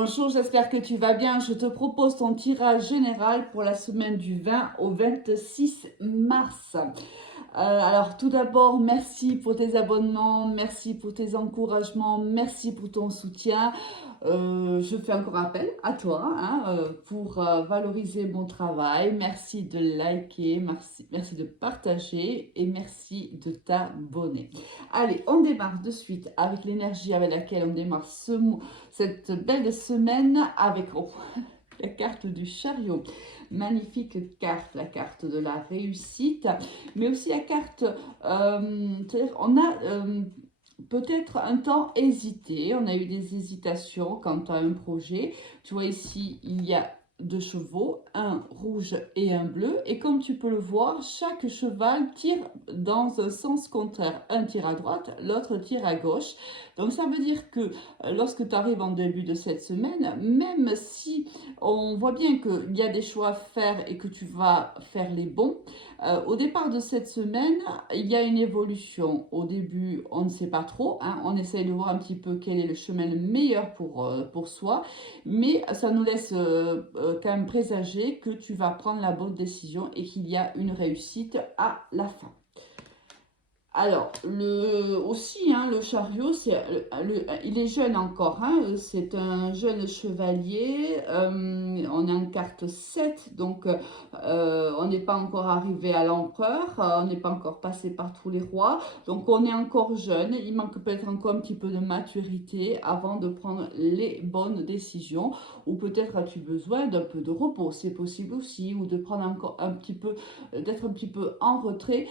Bonjour, j'espère que tu vas bien. Je te propose ton tirage général pour la semaine du 20 au 26 mars. Alors tout d'abord, merci pour tes abonnements, merci pour tes encouragements, merci pour ton soutien. Je fais encore appel à toi pour valoriser mon travail. Merci de liker, merci de partager et merci de t'abonner. Allez, on démarre de suite avec l'énergie avec laquelle on démarre cette belle semaine avec la carte du chariot. Magnifique carte, la carte de la réussite, mais aussi la carte, c'est-à-dire on a peut-être un temps hésité, on a eu des hésitations quant à un projet. Tu vois ici, il y a deux chevaux, un rouge et un bleu, et comme tu peux le voir, chaque cheval tire dans un sens contraire. Un tire à droite, l'autre tire à gauche. Donc ça veut dire que lorsque tu arrives en début de cette semaine, même si on voit bien qu'il y a des choix à faire et que tu vas faire les bons, au départ de cette semaine, il y a une évolution. Au début, on ne sait pas trop, on essaye de voir un petit peu quel est le chemin le meilleur pour soi, mais ça nous laisse quand même présager que tu vas prendre la bonne décision et qu'il y a une réussite à la fin. Alors, le chariot, il est jeune encore, c'est un jeune chevalier, on est en carte 7, donc on n'est pas encore arrivé à l'empereur, on n'est pas encore passé par tous les rois, donc on est encore jeune, il manque peut-être encore un petit peu de maturité avant de prendre les bonnes décisions, ou peut-être as-tu besoin d'un peu de repos, c'est possible aussi, ou de prendre encore un petit peu, d'être un petit peu en retrait.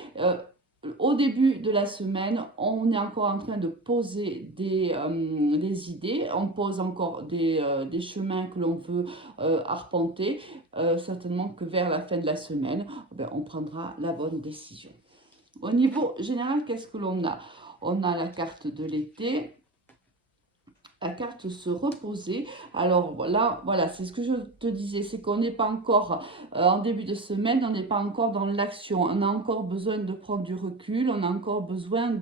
Au début de la semaine, on est encore en train de poser des idées, on pose encore des chemins que l'on veut arpenter. Certainement que vers la fin de la semaine, on prendra la bonne décision. Au niveau général, qu'est-ce que l'on a? On a la carte de l'été. La carte se reposer. Alors voilà, c'est ce que je te disais, c'est qu'on n'est pas encore en début de semaine, on n'est pas encore dans l'action, on a encore besoin de prendre du recul, on a encore besoin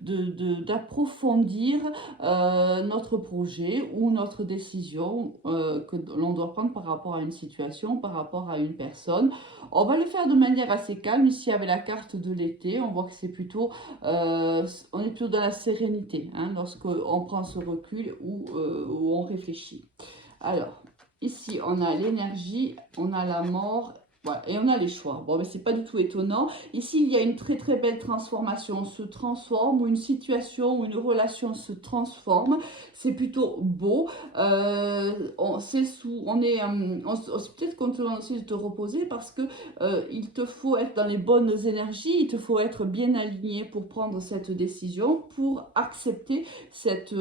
d'approfondir notre projet ou notre décision que l'on doit prendre par rapport à une situation, par rapport à une personne. On va le faire de manière assez calme, ici avec la carte de l'été, on voit que c'est plutôt on est plutôt dans la sérénité lorsqu'on prend ce recul où on réfléchit. Alors, ici, on a l'énergie, on a la mort. Voilà, et on a les choix. Bon, mais c'est pas du tout étonnant. Ici, il y a une très très belle transformation. On se transforme, ou une situation ou une relation se transforme. C'est plutôt beau. Peut-être qu'on te demande aussi de te reposer parce que il te faut être dans les bonnes énergies, il te faut être bien aligné pour prendre cette décision, pour accepter cette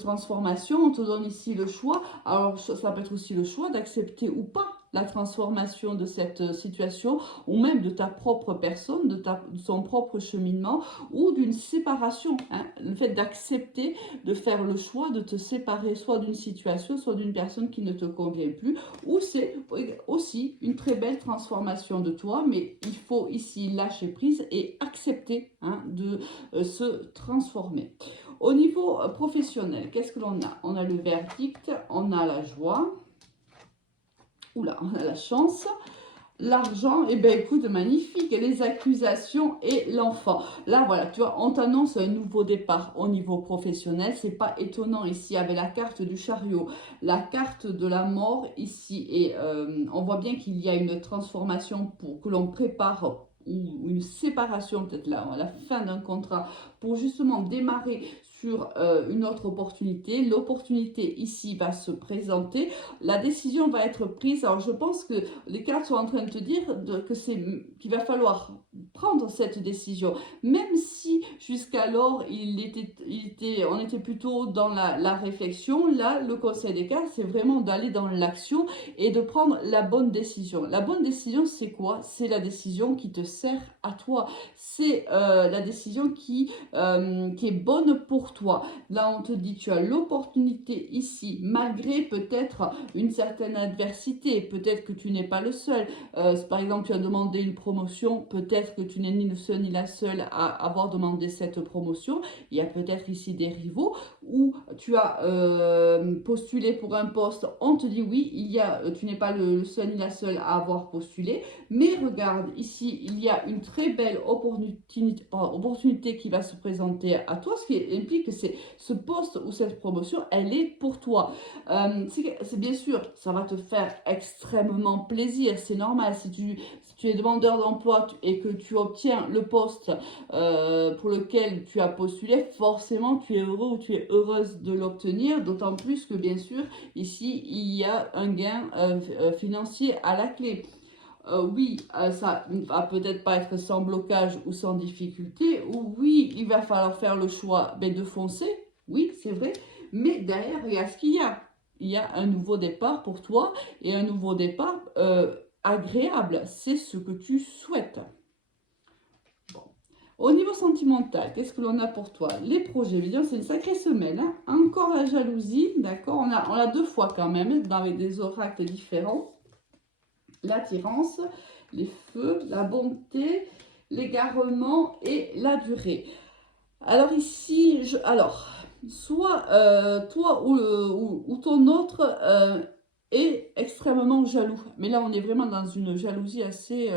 transformation. On te donne ici le choix. Alors, ça peut être aussi le choix d'accepter ou pas la transformation de cette situation, ou même de ta propre personne, de son propre cheminement, ou d'une séparation. Le fait d'accepter de faire le choix de te séparer soit d'une situation, soit d'une personne qui ne te convient plus, ou c'est aussi une très belle transformation de toi, mais il faut ici lâcher prise et accepter de se transformer. Au niveau professionnel, qu'est-ce que l'on a? On a le verdict, on a la joie, oula, on a la chance, l'argent, et bien écoute, magnifique, et les accusations et l'enfant. Là, voilà, tu vois, on t'annonce un nouveau départ au niveau professionnel. C'est pas étonnant ici avec la carte du chariot, la carte de la mort ici. Et on voit bien qu'il y a une transformation pour que l'on prépare ou une séparation peut-être là, à la fin d'un contrat pour justement démarrer sur une autre opportunité. L'opportunité ici va se présenter, la décision va être prise. Alors je pense que les cartes sont en train de te dire qu'il va falloir prendre cette décision, même si jusqu'alors on était plutôt dans la réflexion. Là, le conseil des cartes, c'est vraiment d'aller dans l'action et de prendre la bonne décision. La bonne décision, c'est quoi? C'est la décision qui te sert à toi. C'est la décision qui est bonne pour toi. Là, on te dit, tu as l'opportunité ici, malgré peut-être une certaine adversité. Peut-être que tu n'es pas le seul. Par exemple, tu as demandé une promotion. Peut-être que tu n'es ni le seul ni la seule à avoir demandé cette promotion. Il y a peut-être ici des rivaux. ou tu as postulé pour un poste, on te dit oui, tu n'es pas le seul ni la seule à avoir postulé, mais regarde, ici, il y a une très belle opportunité qui va se présenter à toi, ce qui implique que ce poste ou cette promotion, elle est pour toi. C'est bien sûr, ça va te faire extrêmement plaisir, c'est normal. Si tu es demandeur d'emploi et que tu obtiens le poste pour lequel tu as postulé, forcément tu es heureux ou tu es heureuse de l'obtenir, d'autant plus que bien sûr, ici, il y a un gain financier à la clé. Oui, ça va peut-être pas être sans blocage ou sans difficulté. Ou oui, il va falloir faire le choix de foncer. Oui, c'est vrai. Mais derrière, regarde ce qu'il y a. Il y a un nouveau départ pour toi et un nouveau départ agréable. C'est ce que tu souhaites. Bon. Au niveau sentimental, qu'est-ce que l'on a pour toi? Les projets, évidemment, c'est une sacrée semaine. Hein. Encore la jalousie, d'accord? On a deux fois quand même, avec des oracles différents. L'attirance, les feux, la bonté, l'égarement et la durée. Alors ici, soit toi ou ton autre est extrêmement jaloux. Mais là, on est vraiment dans une jalousie assez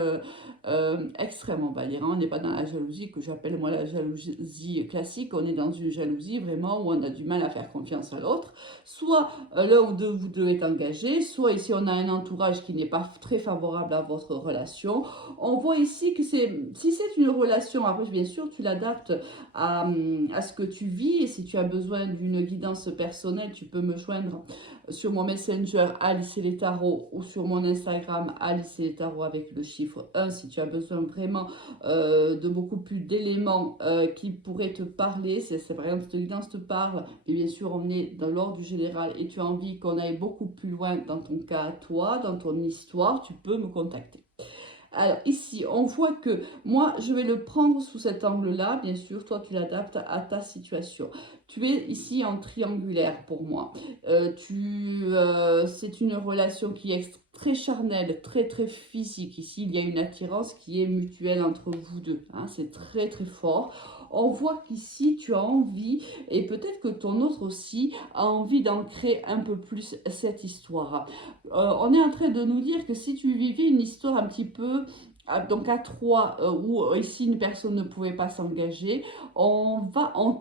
extrême, on va dire. Hein. On n'est pas dans la jalousie que j'appelle moi la jalousie classique. On est dans une jalousie vraiment où on a du mal à faire confiance à l'autre. Soit l'un ou deux vous deux est engagé, soit ici on a un entourage qui n'est pas très favorable à votre relation. On voit ici que si c'est une relation, après bien sûr tu l'adaptes à ce que tu vis, et si tu as besoin d'une guidance personnelle, tu peux me joindre sur mon Messenger Alice et les tarots ou sur mon Instagram Alice et les tarots avec le chiffre 1 si tu as besoin vraiment de beaucoup plus d'éléments qui pourraient te parler. C'est par exemple cette guidance te parle, et bien sûr on est dans l'ordre du général et tu as envie qu'on aille beaucoup plus loin dans ton cas à toi, dans ton histoire, tu peux me contacter. Alors ici, on voit que moi, je vais le prendre sous cet angle-là. Bien sûr, toi, tu l'adaptes à ta situation. Tu es ici en triangulaire pour moi. C'est une relation qui est très charnelle, très très physique. Ici, il y a une attirance qui est mutuelle entre vous deux. Hein, c'est très très fort. On voit qu'ici, tu as envie, et peut-être que ton autre aussi, a envie d'ancrer un peu plus cette histoire. On est en train de nous dire que si tu vivais une histoire un petit peu donc à trois, où ici une personne ne pouvait pas s'engager, on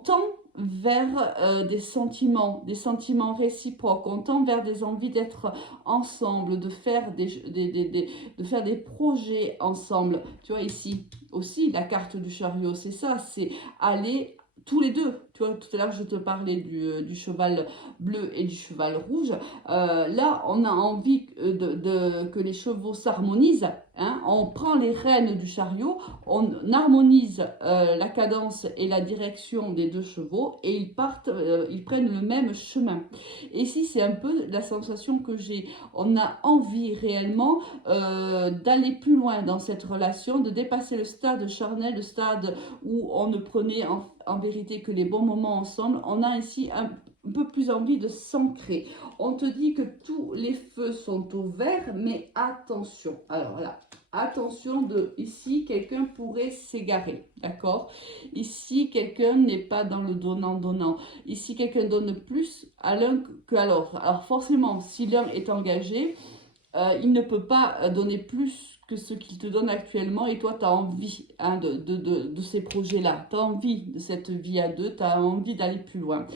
tend vers des sentiments réciproques, on tend vers des envies d'être ensemble, de faire de faire des projets ensemble. Tu vois ici aussi la carte du chariot, c'est ça, c'est aller tous les deux. Tu vois, tout à l'heure je te parlais du cheval bleu et du cheval rouge. Là, on a envie que les chevaux s'harmonisent. Hein. On prend les rênes du chariot, on harmonise la cadence et la direction des deux chevaux et ils prennent le même chemin. Et ici, c'est un peu la sensation que j'ai. On a envie réellement d'aller plus loin dans cette relation, de dépasser le stade charnel, le stade où on ne prenait en vérité que les bons moments ensemble. On a ici un peu plus envie de s'ancrer. On te dit que tous les feux sont au vert, mais attention. Alors là, attention ici, quelqu'un pourrait s'égarer, d'accord? Ici, quelqu'un n'est pas dans le donnant-donnant. Ici, quelqu'un donne plus à l'un qu'à l'autre. Alors forcément, si l'un est engagé, il ne peut pas donner plus que ce qu'il te donne actuellement, et toi tu as envie hein, de ces projets-là, tu as envie de cette vie à deux, tu as envie d'aller plus loin.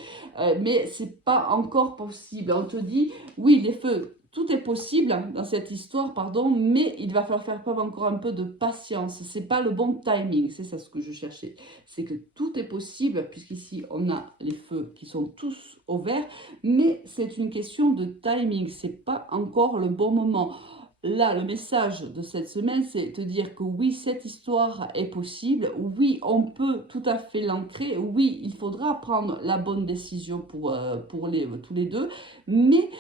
Mais c'est pas encore possible. On te dit, oui, les feux, tout est possible dans cette histoire, pardon, mais il va falloir faire preuve encore un peu de patience. C'est pas le bon timing, c'est ça ce que je cherchais. C'est que tout est possible, puisqu'ici on a les feux qui sont tous au vert, mais c'est une question de timing, c'est pas encore le bon moment. Là, le message de cette semaine, c'est te dire que oui, cette histoire est possible, oui, on peut tout à fait l'ancrer, oui, il faudra prendre la bonne décision pour tous les deux, mais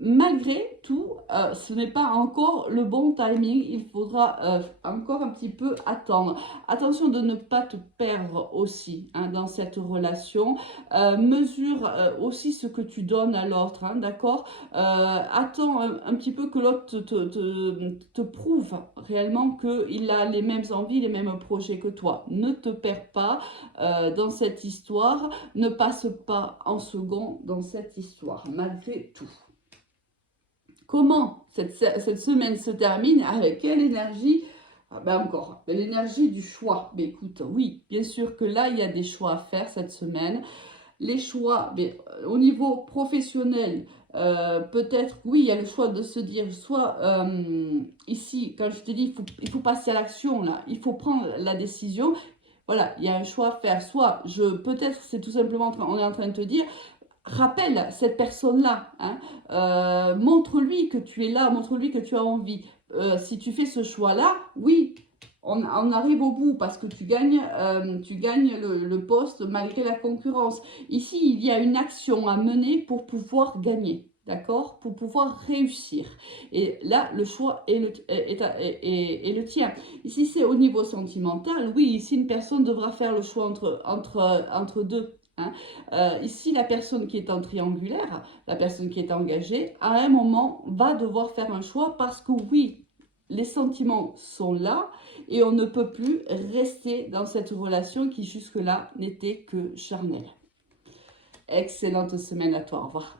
malgré tout, ce n'est pas encore le bon timing. Il faudra encore un petit peu attendre. Attention de ne pas te perdre aussi hein, dans cette relation. Mesure aussi ce que tu donnes à l'autre, hein, d'accord. Attends un petit peu que l'autre te prouve réellement qu'il a les mêmes envies, les mêmes projets que toi. Ne te perds pas dans cette histoire. Ne passe pas en second dans cette histoire, malgré tout. Comment cette semaine se termine? Avec quelle énergie? Ah ben encore, l'énergie du choix. Mais écoute, oui, bien sûr que là, il y a des choix à faire cette semaine. Les choix, mais, au niveau professionnel, peut-être, oui, il y a le choix de se dire, soit ici, quand je te dis, il faut passer à l'action, là, il faut prendre la décision. Voilà, il y a un choix à faire. Soit, peut-être, c'est tout simplement, on est en train de te dire, rappelle cette personne-là, hein, montre-lui que tu es là, montre-lui que tu as envie. Si tu fais ce choix-là, oui, on arrive au bout parce que tu gagnes le poste malgré la concurrence. Ici, il y a une action à mener pour pouvoir gagner. D'accord? Pour pouvoir réussir. Et là, le choix est le tien. Ici, c'est au niveau sentimental. Oui, ici, une personne devra faire le choix entre deux. Hein. Ici, la personne qui est en triangulaire, la personne qui est engagée, à un moment, va devoir faire un choix parce que oui, les sentiments sont là et on ne peut plus rester dans cette relation qui jusque-là n'était que charnelle. Excellente semaine à toi, au revoir.